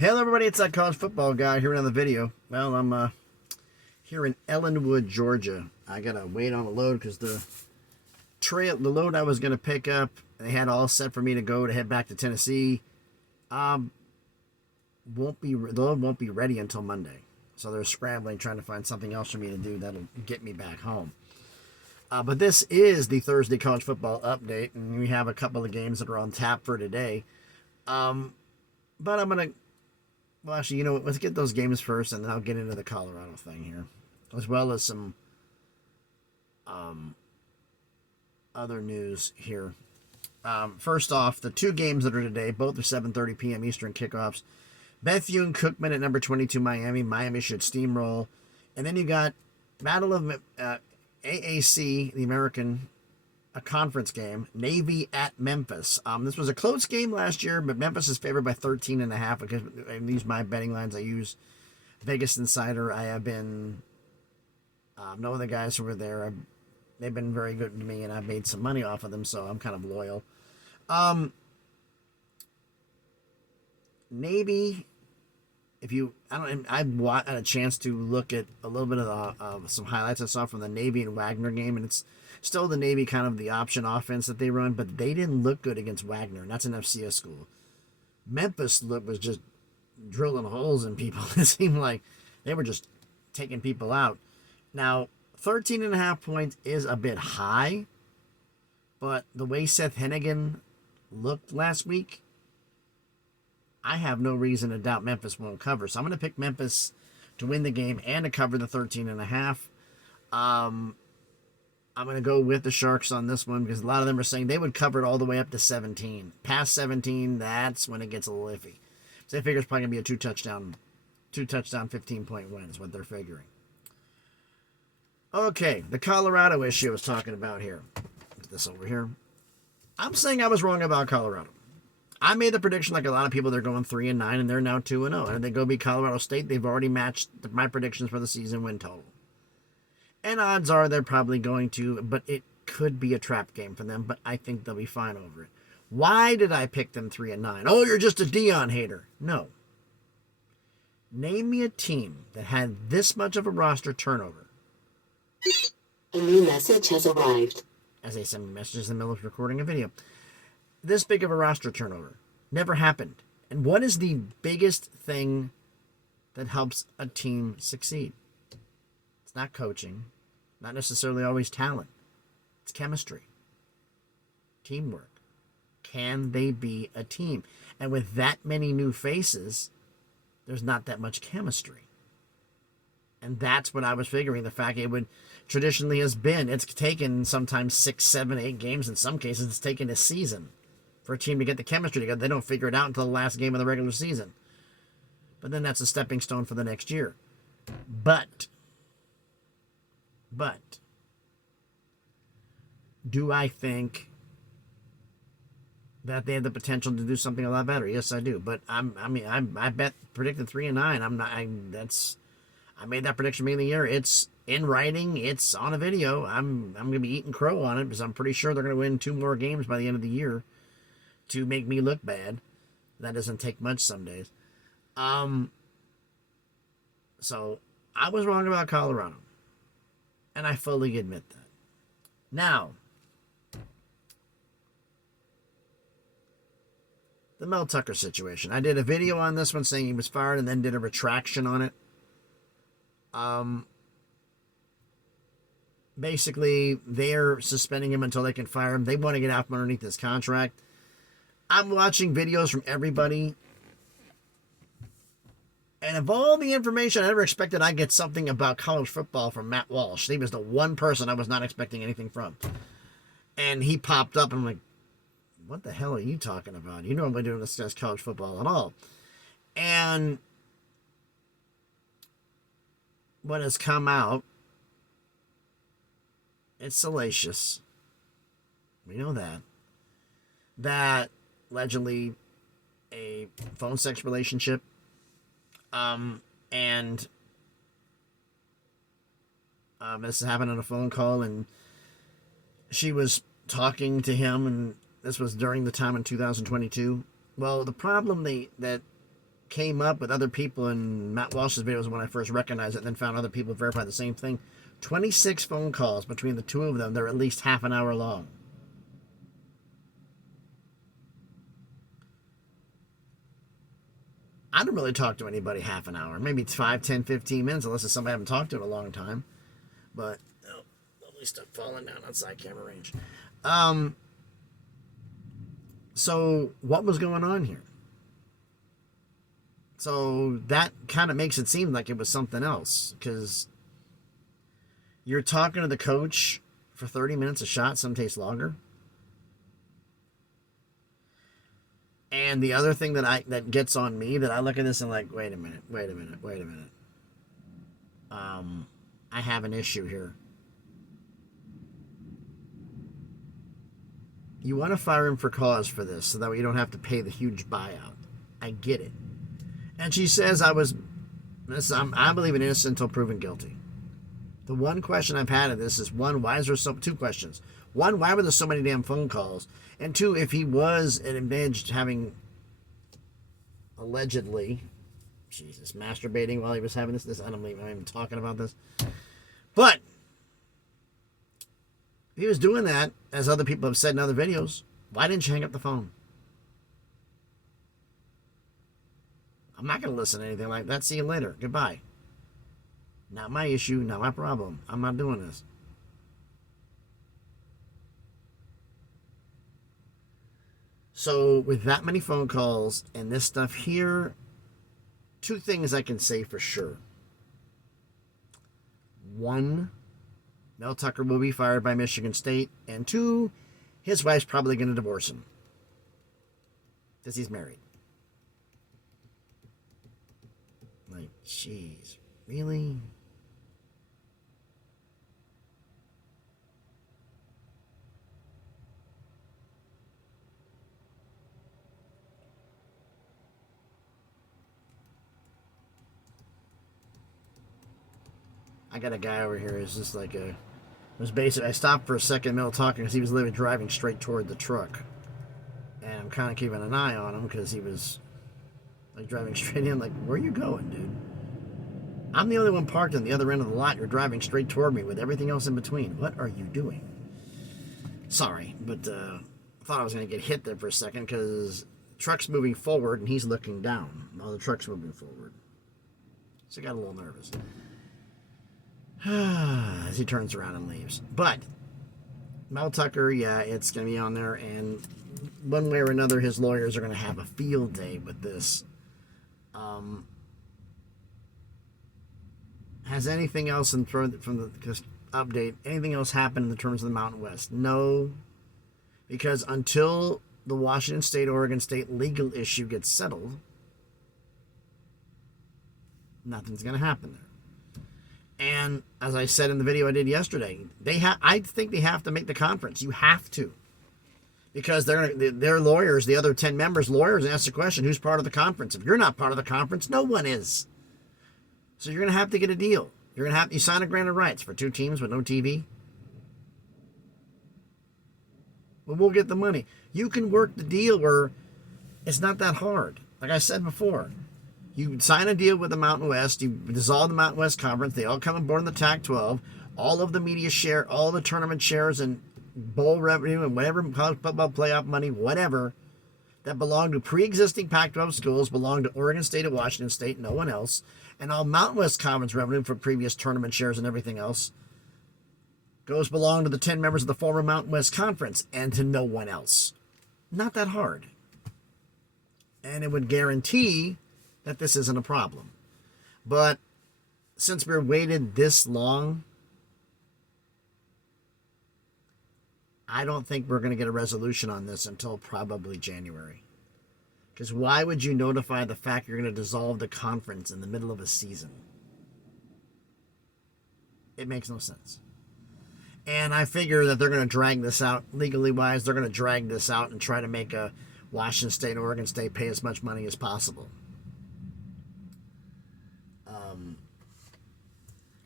Hello, everybody. It's that college football guy here on the video. Well, I'm here in Ellenwood, Georgia. I gotta wait on a load because the load I was gonna pick up, they had all set for me to go to head back to Tennessee. The load won't be ready until Monday, so they're scrambling trying to find something else for me to do that'll get me back home. But this is the Thursday college football update, and we have a couple of games that are on tap for today. But I'm gonna. Well, actually, let's get those games first, and then I'll get into the Colorado thing here, as well as some other news here. First off, the two games that are today, both are 7:30 p.m. Eastern kickoffs. Bethune-Cookman at number 22, Miami. Miami should steamroll. And then you got Battle of AAC, the American a conference game, Navy at Memphis. This was a close game last year, but Memphis is favored by 13.5 because I use my betting lines. I use Vegas Insider. I have been knowing the guys who were there. They've been very good to me, and I've made some money off of them, so I'm kind of loyal. Navy, I've had a chance to look at a little bit of some highlights I saw from the Navy and Wagner game, and it's still the Navy kind of the option offense that they run, but they didn't look good against Wagner, and that's an FCS school. Memphis was just drilling holes in people. It seemed like they were just taking people out. Now, 13.5 points is a bit high, but the way Seth Hennigan looked last week, I have no reason to doubt Memphis won't cover. So I'm going to pick Memphis to win the game and to cover the 13.5. I'm going to go with the Sharks on this one because a lot of them are saying they would cover it all the way up to 17. Past 17, that's when it gets a little iffy. So they figure it's probably going to be a two touchdown, 15-point win is what they're figuring. Okay, the Colorado issue I was talking about here. Put this over here. I'm saying I was wrong about Colorado. I made the prediction like a lot of people, they're going 3-9, and they're now 2-0. And if they go beat Colorado State, they've already matched my predictions for the season win total. And odds are they're probably going to, but it could be a trap game for them, but I think they'll be fine over it. Why did I pick them 3-9? Oh, you're just a Dion hater. No. Name me a team that had this much of a roster turnover. A new message has arrived. As they send me messages in the middle of recording a video. This big of a roster turnover. Never happened. And what is the biggest thing that helps a team succeed? It's not coaching, not necessarily always talent. It's chemistry, teamwork. Can they be a team? And with that many new faces, there's not that much chemistry. And that's what I was figuring. The fact it would traditionally has been, it's taken sometimes 6, 7, 8 games. In some cases, it's taken a season for a team to get the chemistry together. They don't figure it out until the last game of the regular season. But then that's a stepping stone for the next year. But do I think that they have the potential to do something a lot better? Yes, I do. But I predicted 3-9. I made that prediction beginning of the year. It's in writing. It's on a video. I'm going to be eating crow on it because I'm pretty sure they're going to win 2 more games by the end of the year to make me look bad. That doesn't take much some days. So I was wrong about Colorado. And I fully admit that. Now, the Mel Tucker situation. I did a video on this one saying he was fired and then did a retraction on it. Basically, they're suspending him until they can fire him. They want to get out from underneath this contract. I'm watching videos from everybody. And of all the information I never expected, I'd get something about college football from Matt Walsh. He was the one person I was not expecting anything from. And he popped up, and I'm like, what the hell are you talking about? You normally don't discuss college football at all. And what has come out, it's salacious. We know that. That allegedly a phone sex relationship. This happened on a phone call, and she was talking to him, and this was during the time in 2022. Well, the problem that came up with other people in Matt Walsh's videos when I first recognized it, and then found other people verify the same thing. 26 phone calls between the two of them. They're at least half an hour long. I don't really talk to anybody half an hour. Maybe it's 5, 10, 15 minutes, unless it's somebody I haven't talked to in a long time. But, oh, lovely stuff falling down outside camera range. So, what was going on here? So, that kind of makes it seem like it was something else. Because you're talking to the coach for 30 minutes a shot. Some takes longer. And the other thing that gets on me, that I look at this and like, wait a minute. I have an issue here. You want to fire him for cause for this, so that way you don't have to pay the huge buyout. I get it. And she says I believe in innocent until proven guilty. The one question I've had of this is, one, why is there two questions? One, why were there so many damn phone calls? And two, if he was admitted having allegedly, masturbating while he was having this, I don't believe I'm even talking about this. But if he was doing that, as other people have said in other videos, why didn't you hang up the phone? I'm not going to listen to anything like that. See you later. Goodbye. Not my issue, not my problem. I'm not doing this. So, with that many phone calls and this stuff here, two things I can say for sure. One, Mel Tucker will be fired by Michigan State. And two, his wife's probably going to divorce him. Because he's married. Like, jeez, really? I got a guy over here who's just like I stopped for a second, Mel talking, because he was literally driving straight toward the truck. And I'm kind of keeping an eye on him, because he was like driving straight in, like, where are you going, dude? I'm the only one parked on the other end of the lot. You're driving straight toward me with everything else in between. What are you doing? Sorry, but I thought I was going to get hit there for a second, because the truck's moving forward and he's looking down while the truck's moving forward. So I got a little nervous. As he turns around and leaves. But Mel Tucker, yeah, it's going to be on there, and one way or another, his lawyers are going to have a field day with this. Has anything else from the update, anything else happened in the terms of the Mountain West? No, because until the Washington State, Oregon State legal issue gets settled, nothing's going to happen there. And as I said in the video I did yesterday, I think they have to make the conference. You have to, because their lawyers, the other 10 members' lawyers, ask the question: who's part of the conference? If you're not part of the conference, no one is. So you're going to have to get a deal. You sign a grant of rights for 2 teams with no TV. Well, we'll get the money. You can work the deal where it's not that hard. Like I said before. You sign a deal with the Mountain West, you dissolve the Mountain West Conference, they all come on board in the TAC-12, all of the media share, all the tournament shares and bowl revenue and whatever, college football playoff money, whatever, that belong to pre-existing Pac-12 schools, belong to Oregon State and Washington State, no one else, and all Mountain West Conference revenue for previous tournament shares and everything else belong to the 10 members of the former Mountain West Conference and to no one else. Not that hard. And it would guarantee that this isn't a problem. But since we're waited this long, I don't think we're going to get a resolution on this until probably January. Because why would you notify the fact you're going to dissolve the conference in the middle of a season? It makes no sense. And I figure that they're going to drag this out, legally wise, they're going to drag this out and try to make a Washington State and Oregon State pay as much money as possible.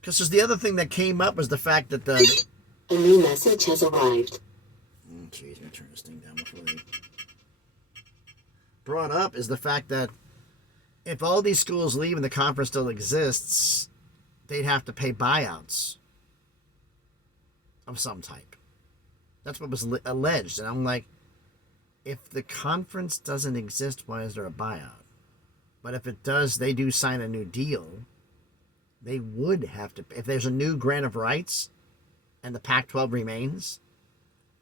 Because there's the other thing that came up was the fact that a new message has arrived. Jeez, I'm going to turn this thing down before they... Brought up is the fact that if all these schools leave and the conference still exists, they'd have to pay buyouts of some type. That's what was alleged. And I'm like, if the conference doesn't exist, why is there a buyout? But if it does, they do sign a new deal. They would have to, if there's a new grant of rights and the Pac-12 remains,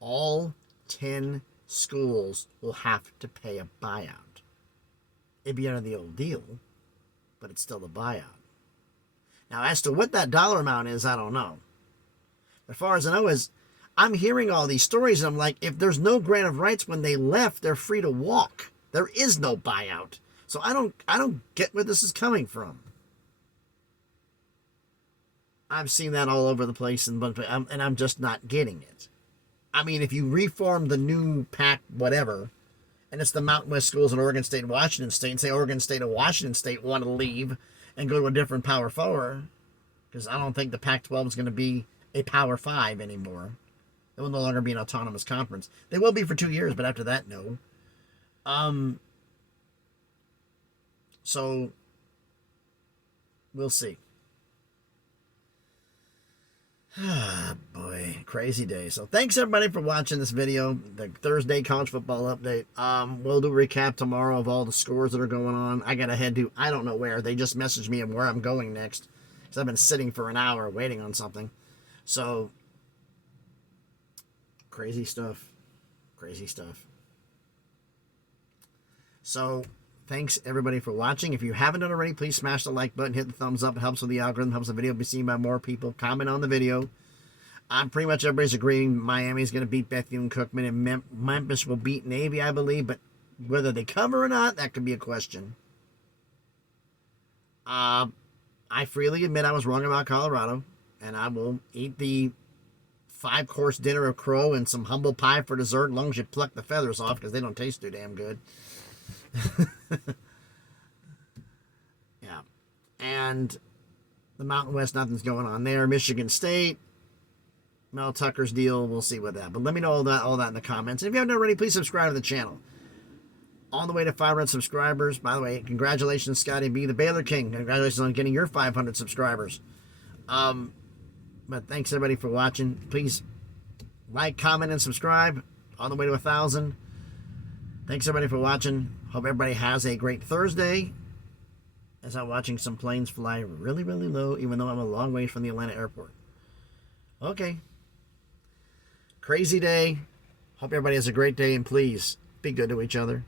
all 10 schools will have to pay a buyout. It'd be under the old deal, but it's still a buyout. Now, as to what that dollar amount is, I don't know. As far as I know is, I'm hearing all these stories, and I'm like, if there's no grant of rights when they left, they're free to walk. There is no buyout. So I don't get where this is coming from. I've seen that all over the place, and I'm just not getting it. I mean, if you reform the new Pac whatever, and it's the Mountain West schools in Oregon State and Washington State, and say Oregon State and Washington State want to leave and go to a different Power 4, because I don't think the Pac-12 is going to be a Power 5 anymore. It will no longer be an autonomous conference. They will be for 2 years, but after that, no. So, we'll see. Ah, boy, crazy day. So thanks everybody for watching this video, the Thursday college football update. We'll do a recap tomorrow of all the scores that are going on. I gotta head to, I don't know where. They just messaged me of where I'm going next, because I've been sitting for an hour waiting on something. So, crazy stuff. Crazy stuff. So, thanks everybody for watching. If you haven't done already, please smash the like button, hit the thumbs up. It helps with the algorithm, helps the video be seen by more people. Comment on the video. Pretty much everybody's agreeing Miami's going to beat Bethune-Cookman, and Memphis will beat Navy, I believe. But whether they cover or not, that could be a question. I freely admit I was wrong about Colorado, and I will eat the 5-course dinner of crow and some humble pie for dessert, as long as you pluck the feathers off, because they don't taste too damn good. Yeah. And the Mountain West, nothing's going on there. Michigan State, Mel Tucker's deal, we'll see with that. But let me know all that in the comments. And if you haven't already, please subscribe to the channel. On the way to 500 subscribers. By the way, congratulations, Scotty B, the Baylor King. Congratulations on getting your 500 subscribers. But thanks everybody for watching. Please like, comment, and subscribe. On the way to 1,000. Thanks everybody for watching. Hope everybody has a great Thursday. As I'm watching some planes fly really, really low, even though I'm a long way from the Atlanta airport. Okay. Crazy day. Hope everybody has a great day, and please be good to each other.